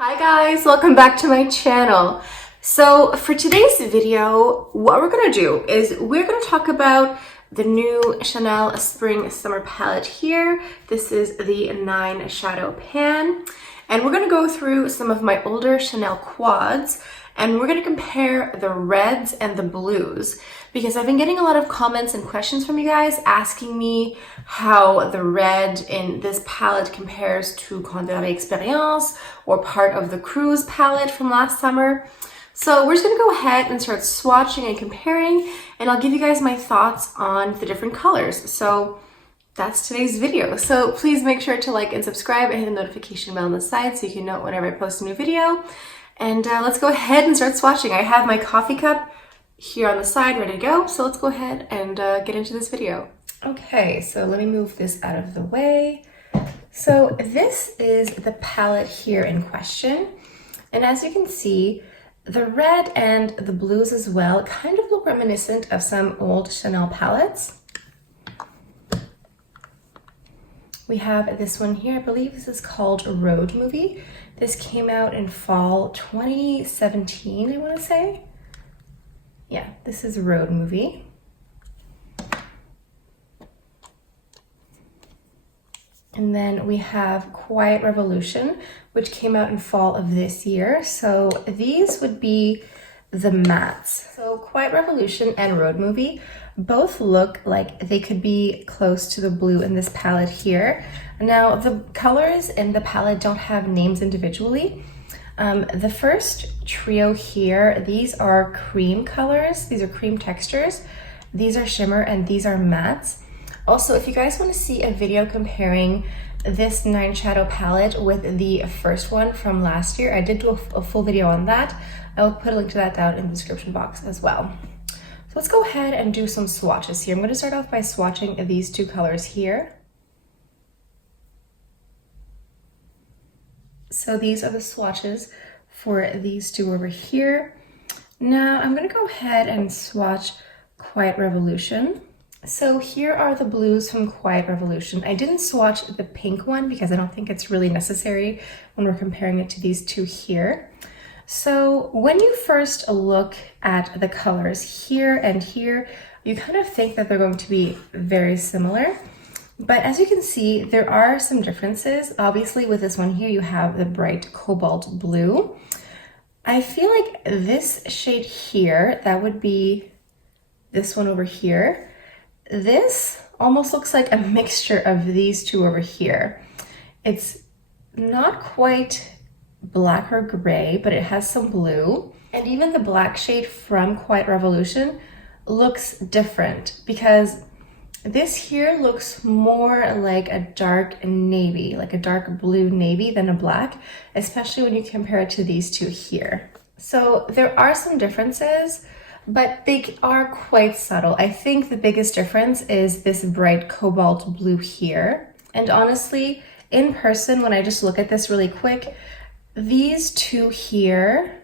Hi guys, welcome back to my channel. So for today's video, what we're gonna do is we're gonna talk about the new Chanel Spring Summer palette here. This is the 9 Shadow Pan. And we're gonna go through some of my older Chanel quads and we're gonna compare the reds and the blues because I've been getting a lot of comments and questions from you guys asking me how the red in this palette compares to Candeur Experience or part of the Cruise palette from last summer. So we're just gonna go ahead and start swatching and comparing, and I'll give you guys my thoughts on the different colors. So that's today's video. So please make sure to like and subscribe and hit the notification bell on the side so you can know whenever I post a new video. And let's go ahead and start swatching. I have my coffee cup here on the side ready to go. So let's go ahead and get into this video. Okay, so let me move this out of the way. So this is the palette here in question. And as you can see, the red and the blues as well kind of look reminiscent of some old Chanel palettes. We have this one here, I believe this is called Road Movie. This came out in fall 2017, I want to say. Yeah, this is Road Movie. And then we have Quiet Revolution, which came out in fall of this year. So these would be the mattes. So Quiet Revolution and Road Movie both look like they could be close to the blue in this palette here. Now the colors in the palette don't have names individually. The first trio here, these are cream colors. These are cream textures. These are shimmer and these are mattes. Also, if you guys want to see a video comparing this 9 Shadow palette with the first one from last year, I did do a full video on that. I will put a link to that down in the description box as well. So let's go ahead and do some swatches here. I'm going to start off by swatching these two colors here. So these are the swatches for these two over here. Now I'm going to go ahead and swatch Quiet Revolution. So here are the blues from Quiet Revolution. I didn't swatch the pink one because I don't think it's really necessary when we're comparing it to these two here. So when you first look at the colors here and here, you kind of think that they're going to be very similar. But as you can see, there are some differences. Obviously with this one here, you have the bright cobalt blue. I feel like this shade here, that would be this one over here. This almost looks like a mixture of these two over here. It's not quite black or gray, but it has some blue. And even the black shade from Quiet Revolution looks different because this here looks more like a dark navy, like a dark blue navy than a black, especially when you compare it to these two here. So there are some differences, but they are quite subtle. I think the biggest difference is this bright cobalt blue here. And honestly, in person, when I just look at this really quick, these two here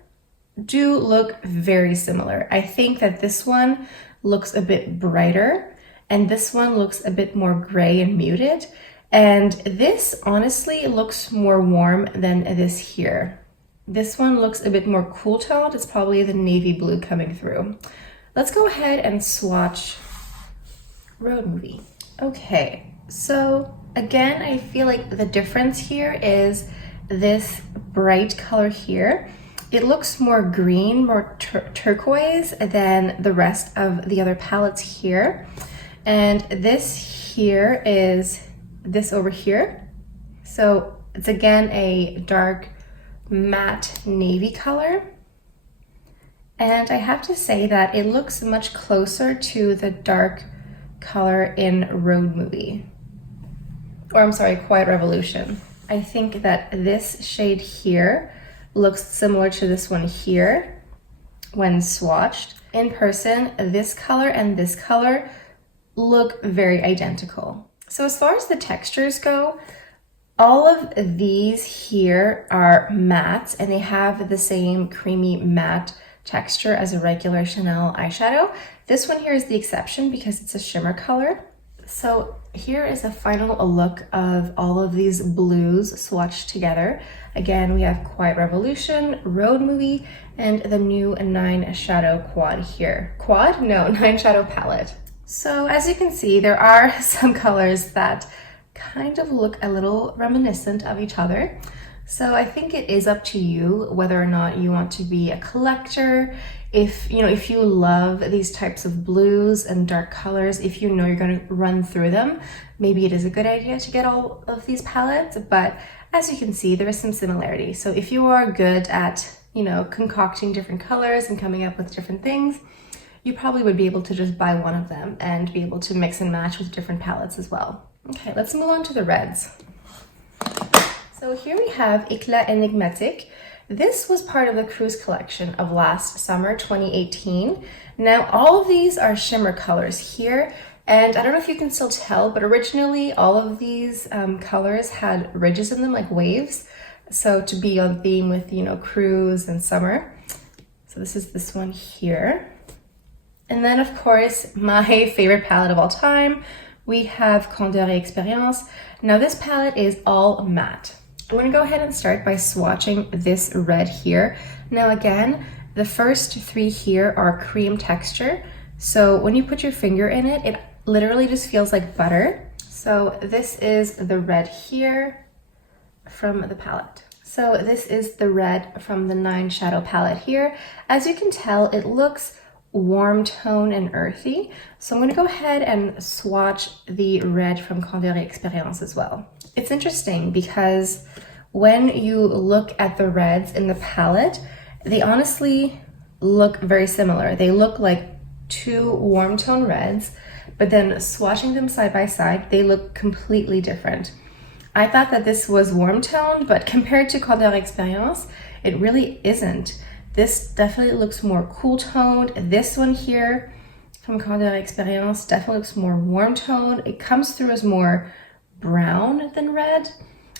do look very similar. I think that this one looks a bit brighter and this one looks a bit more gray and muted. And this honestly looks more warm than this here. This one looks a bit more cool toned. It's probably the navy blue coming through. Let's go ahead and swatch Road Movie. Okay, so again, I feel like the difference here is this bright color here. It looks more green, more turquoise than the rest of the other palettes here. And this here is this over here. So it's again a dark matte navy color. And I have to say that it looks much closer to the dark color in Road Movie. Or I'm sorry, Quiet Revolution. I think that this shade here looks similar to this one here when swatched. In person, this color and this color look very identical. So as far as the textures go, all of these here are mattes and they have the same creamy matte texture as a regular Chanel eyeshadow. This one here is the exception because it's a shimmer color. So here is a final look of all of these blues swatched together. Again, we have Quiet Revolution, Road Movie, and the new 9 Shadow Quad here. Quad? No, 9 Shadow palette. So as you can see, there are some colors that kind of look a little reminiscent of each other. So I think it is up to you whether or not you want to be a collector. If you love these types of blues and dark colors, if you know you're going to run through them, maybe it is a good idea to get all of these palettes. But as you can see, there is some similarity. So if you are good at, concocting different colors and coming up with different things, you probably would be able to just buy one of them and be able to mix and match with different palettes as well. Okay, let's move on to the reds. So here we have Aquila Enigmatic. This was part of the cruise collection of last summer, 2018. Now, all of these are shimmer colors here, and I don't know if you can still tell, but originally all of these colors had ridges in them, like waves. So to be on theme with, cruise and summer. So this is this one here. And then, of course, my favorite palette of all time, we have Candeur Experience. Now, this palette is all matte. I'm going to go ahead and start by swatching this red here. Now again, the first 3 here are cream texture. So when you put your finger in it, it literally just feels like butter. So this is the red here from the palette. So this is the red from the 9 Shadow palette here. As you can tell, it looks warm tone and earthy. So I'm going to go ahead and swatch the red from Candeur Experience as well. It's interesting because when you look at the reds in the palette, they honestly look very similar. They look like 2 warm tone reds, but then swatching them side by side, they look completely different. I thought that this was warm toned, but compared to Candeur Experience, it really isn't. This definitely looks more cool toned. This one here from Candeur Experience definitely looks more warm toned. It comes through as more brown than red,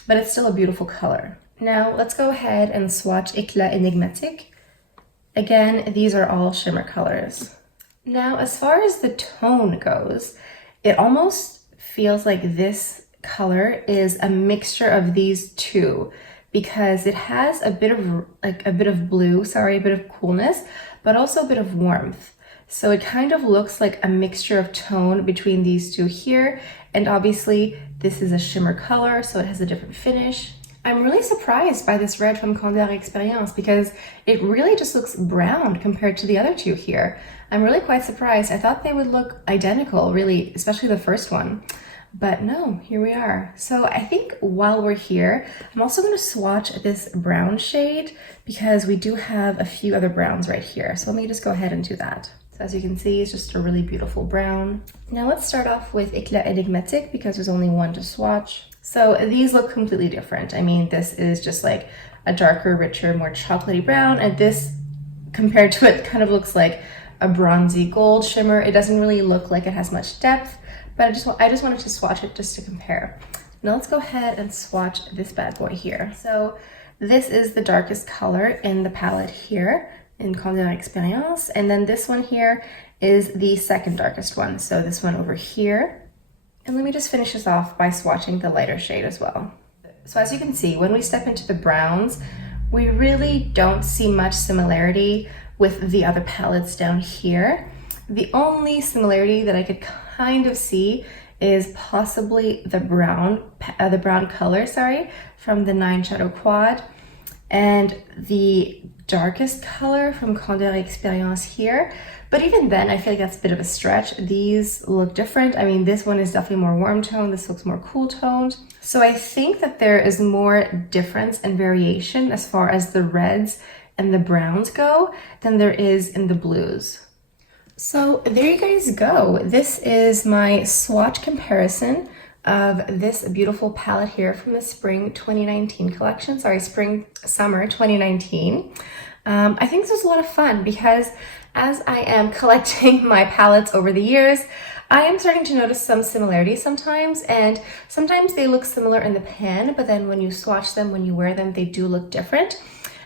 but it's still a beautiful color. Now let's go ahead and swatch Aquila Enigmatic. Again, these are all shimmer colors. Now, as far as the tone goes, it almost feels like this color is a mixture of these two, because it has a bit of blue, a bit of coolness, but also a bit of warmth. So it kind of looks like a mixture of tone between these two here. And obviously this is a shimmer color, so it has a different finish. I'm really surprised by this red from Candeur Experience because it really just looks brown compared to the other two here. I'm really quite surprised. I thought they would look identical, really, especially the first one. But no, here we are. So I think while we're here, I'm also going to swatch this brown shade because we do have a few other browns right here. So let me just go ahead and do that. So as you can see, it's just a really beautiful brown. Now let's start off with Aquila Enigmatic because there's only one to swatch. So these look completely different. I mean, this is just like a darker, richer, more chocolatey brown, and this compared to it kind of looks like a bronzy gold shimmer. It doesn't really look like it has much depth, but I just wanted to swatch it just to compare. Now let's go ahead and swatch this bad boy here. So this is the darkest color in the palette here in Candeur Experience, and then this one here is the second darkest one. So this one over here. And let me just finish this off by swatching the lighter shade as well. So as you can see, when we step into the browns, we really don't see much similarity with the other palettes down here. The only similarity that I could kind of see is possibly the brown color, from the 9 Shadow Quad, and the darkest color from Candeur Experience here. But even then, I feel like that's a bit of a stretch. These look different. I mean, this one is definitely more warm toned. This looks more cool toned. So I think that there is more difference and variation as far as the reds and the browns go than there is in the blues. So there you guys go. This is my swatch comparison of this beautiful palette here from the Spring 2019 collection. Summer 2019. I think this was a lot of fun because as I am collecting my palettes over the years, I am starting to notice some similarities sometimes, and sometimes they look similar in the pan, but then when you swatch them, when you wear them, they do look different.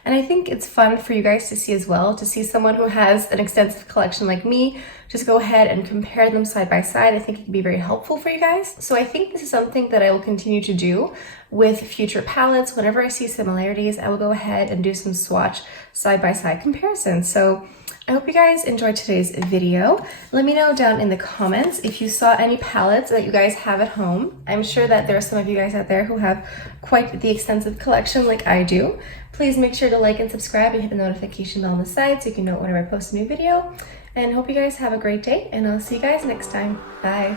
And I think it's fun for you guys to see as well, to see someone who has an extensive collection like me, just go ahead and compare them side by side. I think it can be very helpful for you guys. So I think this is something that I will continue to do with future palettes. Whenever I see similarities, I will go ahead and do some swatch side by side comparisons. So I hope you guys enjoyed today's video. Let me know down in the comments if you saw any palettes that you guys have at home. I'm sure that there are some of you guys out there who have quite the extensive collection like I do. Please make sure to like and subscribe and hit the notification bell on the side so you can know whenever I post a new video. And hope you guys have a great day, and I'll see you guys next time. Bye.